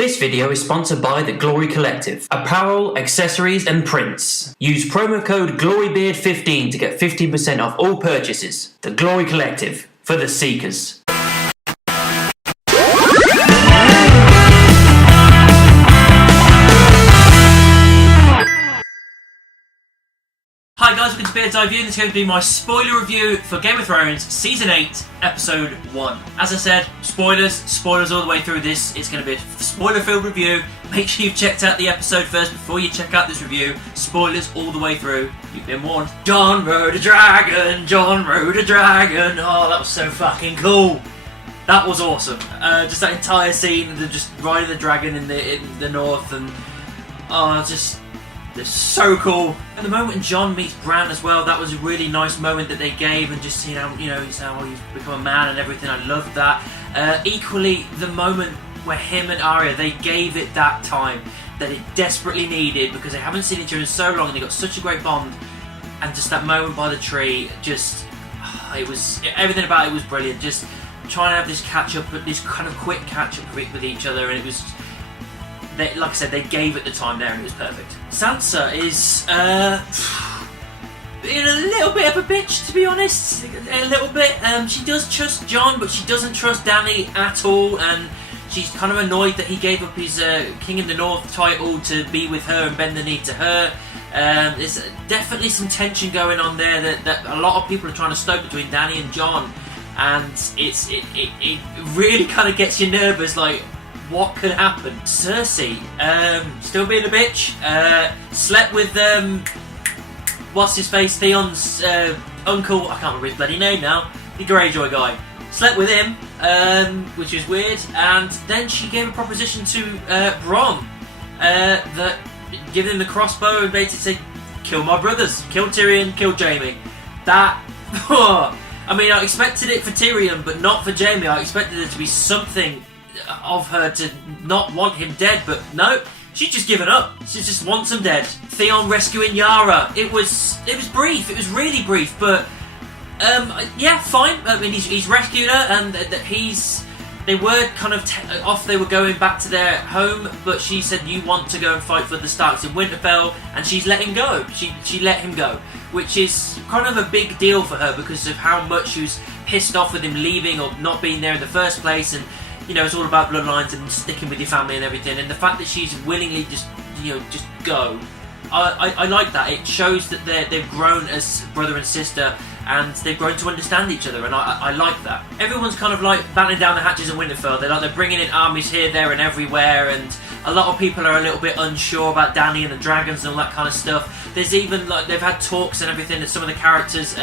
This video is sponsored by The Glory Collective. Apparel, accessories and prints. Use promo code GLORYBEARD15 to get 15% off all purchases. The Glory Collective, for the seekers. Hi guys, welcome to Beard's Eye View. This is going to be my spoiler review for Game of Thrones Season 8, Episode 1. As I said, spoilers all the way through this. It's going to be a spoiler-filled review. Make sure you've checked out the episode first before you check out this review. Spoilers all the way through. You've been warned. Jon rode a dragon, Jon rode a dragon. Oh, that was so fucking cool. That was awesome. Just that entire scene, just riding the dragon in the north, and it's so cool. And the moment when Jon meets Bran as well, that was a really nice moment that they gave, and just seeing how, he's how he's become a man and everything. I loved that. Equally, the moment where him and Arya, they gave it that time that it desperately needed, because they haven't seen each other in so long and they got such a great bond. And just that moment by the tree, it was, everything about it was brilliant. Just trying to have this catch up, this kind of quick catch up with each other, and it was. Like I said, they gave it the time there and it was perfect. Sansa is being a little bit of a bitch, to be honest. A little bit. She does trust Jon, but she doesn't trust Dany at all, and she's kind of annoyed that he gave up his King in the North title to be with her and bend the knee to her. There's definitely some tension going on there that a lot of people are trying to stoke between Dany and Jon, and it really kind of gets you nervous, like, what could happen? Cersei, still being a bitch, slept with, what's his face, Theon's uncle, I can't remember his bloody name now, the Greyjoy guy. Slept with him, which is weird, and then she gave a proposition to Bronn, that giving him the crossbow and basically said, kill my brothers, kill Tyrion, kill Jaime. That, I mean, I expected it for Tyrion, but not for Jaime. I expected there to be something of her to not want him dead, but no, she's just given up. She just wants him dead. Theon rescuing Yara. It was brief. It was really brief, but yeah, fine. I mean, he's rescued her, and they were kind of off. They were going back to their home, but she said, "You want to go and fight for the Starks in Winterfell," and she's let him go. She let him go, which is kind of a big deal for her because of how much she was pissed off with him leaving or not being there in the first place, and. It's all about bloodlines and sticking with your family and everything, and the fact that she's willingly just go. I like that. It shows that they've grown as brother and sister, and they've grown to understand each other, and I like that. Everyone's kind of like battling down the hatches in Winterfell. They're bringing in armies here, there, and everywhere, and a lot of people are a little bit unsure about Dany and the dragons and all that kind of stuff. There's even they've had talks and everything that some of the characters.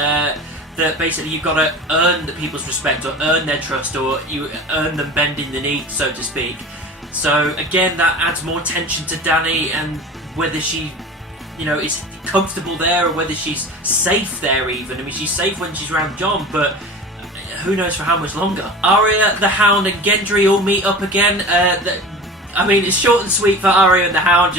That basically you've got to earn the people's respect or earn their trust, or you earn them bending the knee, so to speak. So again, that adds more tension to Dany, and whether she, is comfortable there or whether she's safe there even. I mean, she's safe when she's around Jon, but who knows for how much longer. Arya, the Hound and Gendry all meet up again. I mean, it's short and sweet for Arya and the Hound,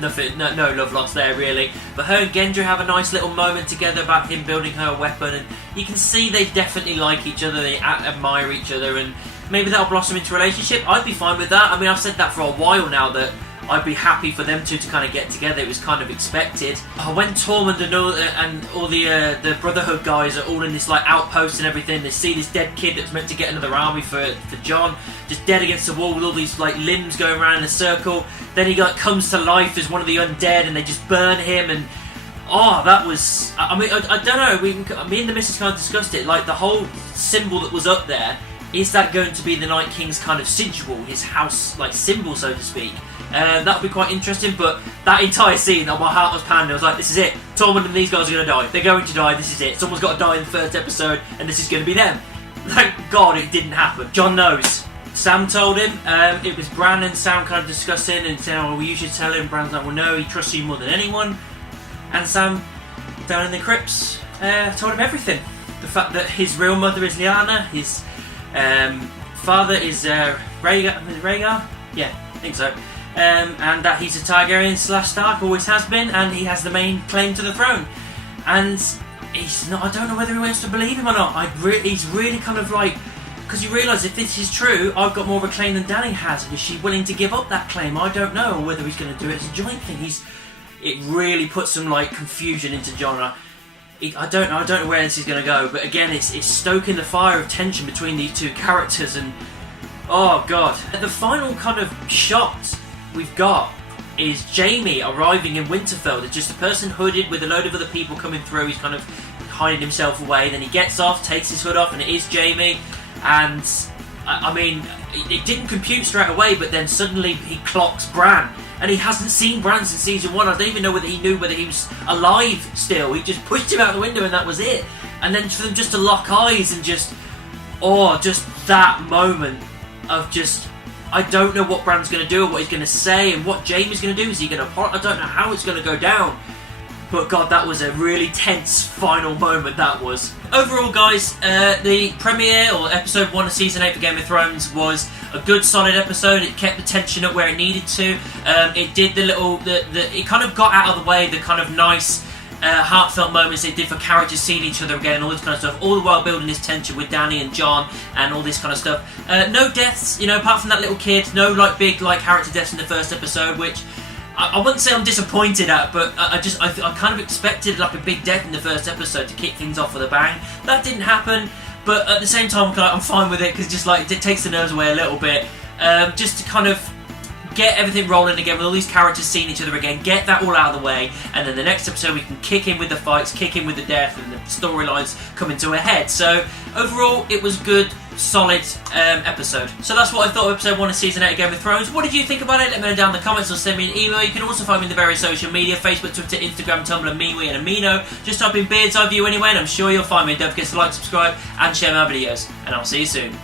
nothing, no love lost there really. But her and Gendry have a nice little moment together about him building her a weapon, and you can see they definitely like each other, they admire each other, and maybe that'll blossom into a relationship. I'd be fine with that. I mean, I've said that for a while now, that I'd be happy for them two to kind of get together. It was kind of expected. When Tormund and all the Brotherhood guys are all in this outpost and everything, they see this dead kid that's meant to get another army for Jon, just dead against the wall with all these limbs going around in a circle. Then he comes to life as one of the undead, and they just burn him. And that was. I mean, I don't know. Me and the missus kind of discussed it. The whole symbol that was up there. Is that going to be the Night King's kind of sigil, his house symbol, so to speak? That would be quite interesting, but that entire scene, my heart was pounding. I was like, this is it. Tormund and these guys are going to die. They're going to die. This is it. Someone's got to die in the first episode, and this is going to be them. Thank God it didn't happen. Jon knows. Sam told him. It was Bran and Sam kind of discussing and saying, well, you should tell him. Bran's like, well, no, he trusts you more than anyone. And Sam, down in the crypts, told him everything. The fact that his real mother is Lyanna, his father is Rhaegar? Yeah, I think so. And that he's a Targaryen / Stark, always has been, and he has the main claim to the throne. And he's not. I don't know whether he wants to believe him or not. He's really kind of because you realise if this is true, I've got more of a claim than Dany has. And is she willing to give up that claim? I don't know. Or whether he's going to do it as a joint thing. It really puts some like confusion into Jon. I don't know where this is going to go. But again, it's stoking the fire of tension between these two characters. And oh god, the final kind of shot we've got is Jaime arriving in Winterfell. It's just a person hooded with a load of other people coming through. He's kind of hiding himself away. Then he gets off, takes his hood off, and it is Jaime. And I mean, it didn't compute straight away, but then suddenly he clocks Bran. And he hasn't seen Bran since season 1. I don't even know whether he knew whether he was alive still. He just pushed him out the window and that was it. And then for them just to lock eyes and just that moment of just, I don't know what Bran's going to do or what he's going to say and what Jaime's going to do. Is he going to... I don't know how it's going to go down. But god, that was a really tense final moment, that was. Overall, guys, the premiere, or episode 1 of Season 8 for Game of Thrones was a good, solid episode. It kept the tension up where it needed to. It did it kind of got out of the way the kind of nice, heartfelt moments they did for characters seeing each other again and all this kind of stuff, all the while building this tension with Dany and Jon and all this kind of stuff. No deaths, apart from that little kid. No big character deaths in the first episode, which I wouldn't say I'm disappointed at, but I kind of expected like a big death in the first episode to kick things off with a bang. That didn't happen, but at the same time I'm fine with it, because just like it takes the nerves away a little bit, just to kind of get everything rolling again with all these characters seeing each other again, get that all out of the way, and then the next episode we can kick in with the fights, kick in with the death, and the storylines coming to a head. So overall, it was good, solid episode. So that's what I thought of episode 1 of Season 8 of Game of Thrones. What did you think about it? Let me know down in the comments or send me an email. You can also find me in the various social media, Facebook, Twitter, Instagram, Tumblr, MeWe and Amino. Just type in Beard's Eye View anyway and I'm sure you'll find me. Don't forget to like, subscribe and share my videos. And I'll see you soon.